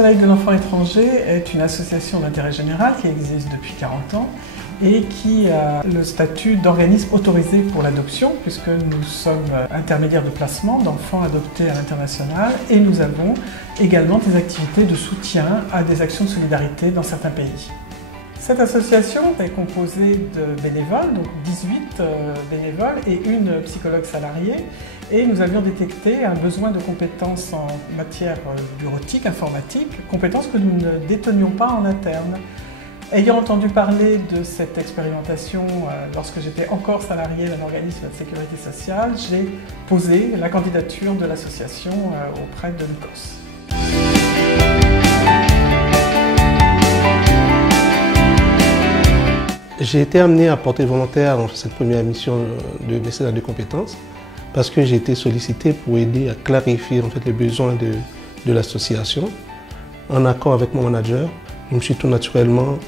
Soleil de l'Enfant Étranger est une association d'intérêt général qui existe depuis 40 ans et qui a le statut d'organisme autorisé pour l'adoption, puisque nous sommes intermédiaires de placement d'enfants adoptés à l'international et nous avons également des activités de soutien à des actions de solidarité dans certains pays. Cette association est composée de bénévoles, donc 18 bénévoles et une psychologue salariée. Et nous avions détecté un besoin de compétences en matière bureautique, informatique, compétences que nous ne détenions pas en interne. Ayant entendu parler de cette expérimentation lorsque j'étais encore salariée d'un organisme de sécurité sociale, j'ai posé la candidature de l'association auprès de l'UCOS. J'ai été amené à porter volontaire dans cette première mission de mécénat de compétences parce que j'ai été sollicité pour aider à clarifier les besoins de l'association. En accord avec mon manager, je me suis tout naturellement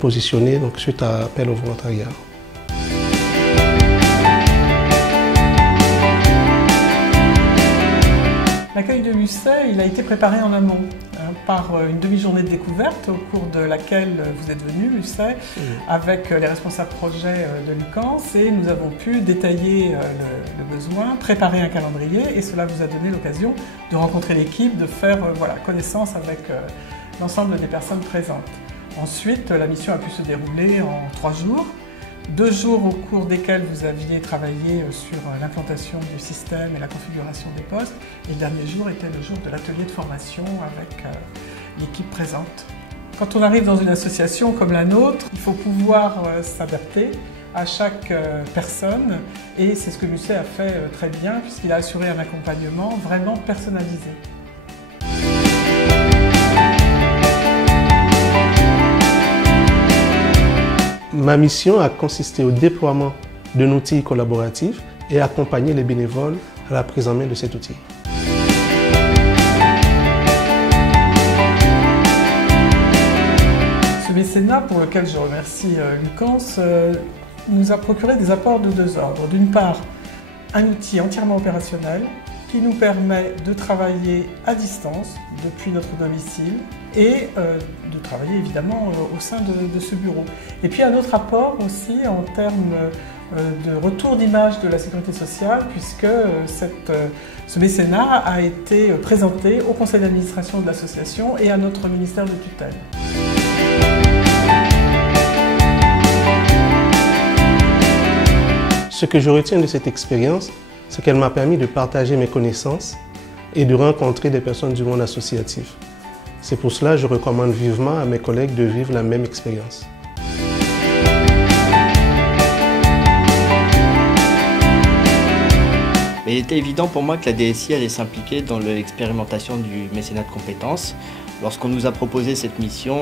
positionné suite à appel au volontariat. L'accueil de Musset, il a été préparé en amont par une demi-journée de découverte au cours de laquelle vous êtes venu, Musset, avec les responsables projets de l'UCANS, et nous avons pu détailler le besoin, préparer un calendrier, et cela vous a donné l'occasion de rencontrer l'équipe, de faire connaissance avec l'ensemble des personnes présentes. Ensuite, la mission a pu se dérouler en 3 jours. 2 jours au cours desquels vous aviez travaillé sur l'implantation du système et la configuration des postes. Et le dernier jour était le jour de l'atelier de formation avec l'équipe présente. Quand on arrive dans une association comme la nôtre, il faut pouvoir s'adapter à chaque personne. Et c'est ce que Musset a fait très bien puisqu'il a assuré un accompagnement vraiment personnalisé. Ma mission a consisté au déploiement d'un outil collaboratif et accompagner les bénévoles à la prise en main de cet outil. Ce mécénat, pour lequel je remercie l'UCANS, nous a procuré des apports de 2 ordres. D'une part, un outil entièrement opérationnel qui nous permet de travailler à distance depuis notre domicile et de travailler évidemment au sein de ce bureau. Et puis un autre apport aussi en termes de retour d'image de la sécurité sociale puisque ce mécénat a été présenté au conseil d'administration de l'association et à notre ministère de tutelle. Ce que je retiens de cette expérience, c'est qu'elle m'a permis de partager mes connaissances et de rencontrer des personnes du monde associatif. C'est pour cela que je recommande vivement à mes collègues de vivre la même expérience. Il était évident pour moi que la DSI allait s'impliquer dans l'expérimentation du mécénat de compétences. Lorsqu'on nous a proposé cette mission,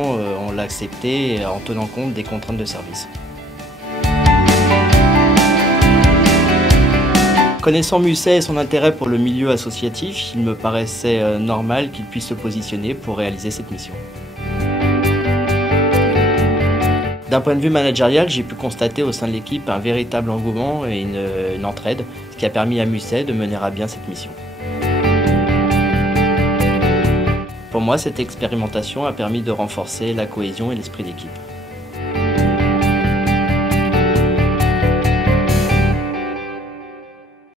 on l'a acceptée en tenant compte des contraintes de service. Connaissant Musset et son intérêt pour le milieu associatif, il me paraissait normal qu'il puisse se positionner pour réaliser cette mission. D'un point de vue managérial, j'ai pu constater au sein de l'équipe un véritable engouement et une entraide, ce qui a permis à Musset de mener à bien cette mission. Pour moi, cette expérimentation a permis de renforcer la cohésion et l'esprit d'équipe.